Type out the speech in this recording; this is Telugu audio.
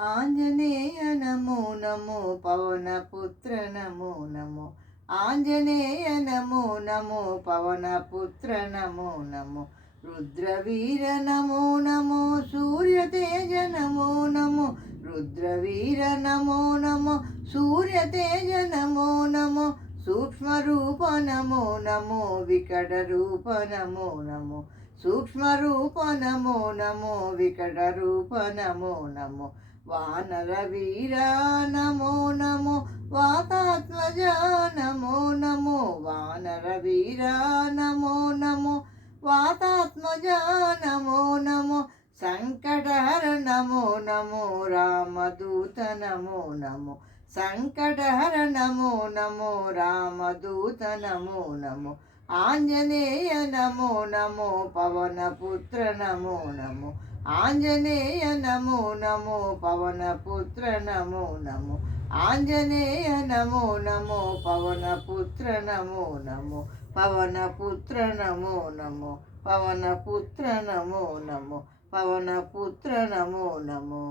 ఆంజనేయ నమో నమో పవనపుత్ర నమో నమో ఆంజనేయ నమో నమో పవనపుత్ర నమో నమో రుద్రవీర నమో నమో సూర్యతేజ నమో నమో రుద్రవీర నమో నమో సూర్యతేజ నమో నమో సూక్ష్మరూప నమో నమో వికట రూప నమో నమో సూక్ష్మరూప నమో నమో వికట రూప నమో నమో వానర వీర నమో నమో వాతాత్మజ నమో నమో వానర వీర నమో నమో వాతాత్మజ నమో నమో సంకటహర నమో నమో రామదూత నమో నమో సంకటహర నమో నమో రామదూత నమో నమో ఆంజనేయ నమో నమో పవనపుత్ర నమో నమో ఆంజనేయ నమో నమో పవనపుత్ర నమో నమో ఆంజనేయ నమో నమో పవనపుత్ర నమో నమో పవనపుత్ర నమో నమో పవనపుత్ర నమో నమో పవనపుత్ర నమో నమో